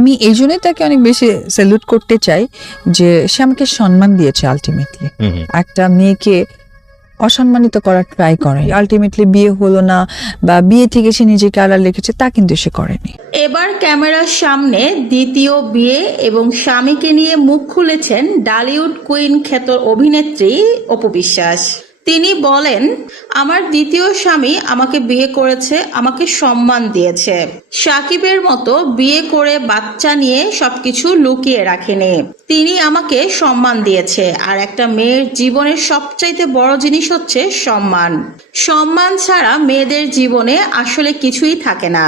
আমি এই জন্যই তাকে অনেক বেশি স্যালুট করতে চাই যে সে আমাকে সম্মান দিয়েছে আলটিমেটলি। একটা মেয়েকে অসম্মানিত করার ট্রাই করে, আলটিমেটলি বিয়ে হলো না বা বিয়ে থেকে সে নিজেকে আড়াল রেখেছে তা কিন্তু সে করেনি। এবার ক্যামেরার সামনে দ্বিতীয় বিয়ে এবং স্বামীকে নিয়ে মুখ খুলেছেন ডালিউড কুইন খ্যাত অভিনেত্রী অপু বিশ্বাস। তিনি বলেন, আমার দ্বিতীয় স্বামী আমাকে বিয়ে করেছে, আমাকে সম্মান দিয়েছে। সাকিবের মতো বিয়ে করে বাচ্চা নিয়ে সবকিছু লুকিয়ে রাখেনি। তিনি আমাকে সম্মান দিয়েছে। আর একটা মেয়ের জীবনের সবচাইতে বড় জিনিস হচ্ছে সম্মান। সম্মান ছাড়া মেয়েদের জীবনে আসলে কিছুই থাকে না।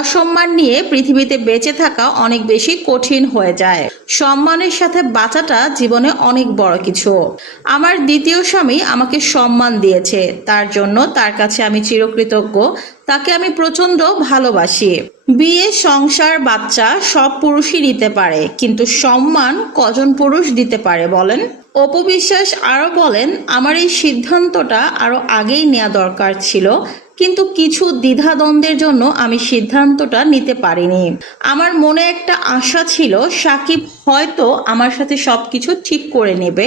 অসম্মান নিয়ে পৃথিবীতে বেঁচে থাকা অনেক বেশি কঠিন হয়ে যায়। সম্মানের সাথে বাঁচাটা জীবনে অনেক বড় কিছু। আমার দ্বিতীয় স্বামী আমাকে সম্মান দিয়েছে, তার জন্য তার কাছে আমি চিরকৃতজ্ঞ। তাকে আমি প্রচন্ড ভালোবাসি। বিয়ে, সংসার, বাচ্চা সব পুরুষই দিতে পারে, কিন্তু সম্মান কজন পুরুষ দিতে পারে বলেন? অপু বিশ্বাস আরো বলেন, আমার এই সিদ্ধান্তটা আরো আগেই নেওয়া দরকার ছিল, কিন্তু কিছু দ্বিধাদ্বন্দ্বের জন্য আমি সিদ্ধান্তটা নিতে পারিনি। আমার মনে একটা আশা ছিল সাকিব হয়তো আমার সাথে সবকিছু ঠিক করে নেবে,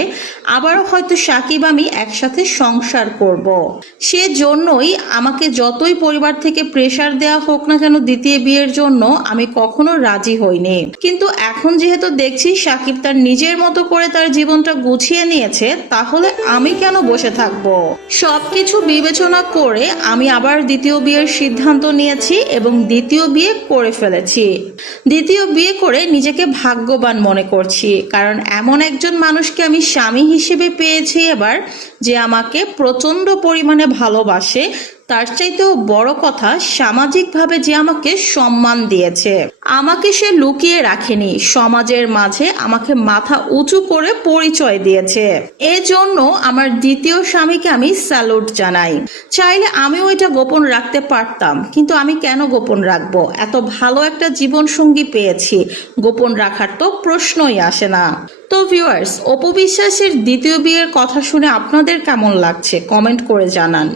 আবারও হয়তো সাকিব আমি একসাথে সংসার করব। সেজন্যই আমাকে যতই পরিবার থেকে প্রেশার দেওয়া হোক না কেন দ্বিতীয় বিয়ের জন্য, আমি কখনো রাজি হইনি। কিন্তু এখন যেহেতু দেখছি সাকিব তার নিজের মতো করে তার জীবনটা গুছিয়ে নিয়েছে, তাহলে আমি কেন বসে থাকবো? সবকিছু বিবেচনা করে আমি আবার দ্বিতীয় বিয়ের সিদ্ধান্ত নিয়েছি এবং দ্বিতীয় বিয়ে করে ফেলেছি। দ্বিতীয় বিয়ে করে নিজেকে ভাগ্যবান মনে করছি, কারণ এমন একজন মানুষকে আমি স্বামী হিসেবে পেয়েছি এবার, যে আমাকে প্রচন্ড পরিমাণে ভালোবাসে। তার চাইতেও বড় কথা, সামাজিকভাবে যে আমাকে সম্মান দিয়েছে। আমাকে সে লুকিয়ে রাখেনি, সমাজের মাঝে আমাকে মাথা উঁচু করে পরিচয় দিয়েছে। এজন্য আমার দ্বিতীয় স্বামীকে আমি স্যালুট জানাই। চাইলে আমিও এটা গোপন রাখতে পারতাম, কিন্তু আমি কেন গোপন রাখবো? এত ভালো একটা জীবন সঙ্গী পেয়েছি, গোপন রাখার তো প্রশ্নই আসে না। তো ভিউয়ার্স, অপু বিশ্বাসের দ্বিতীয় বিয়ের কথা শুনে আপনাদের কেমন লাগছে কমেন্ট করে জানান।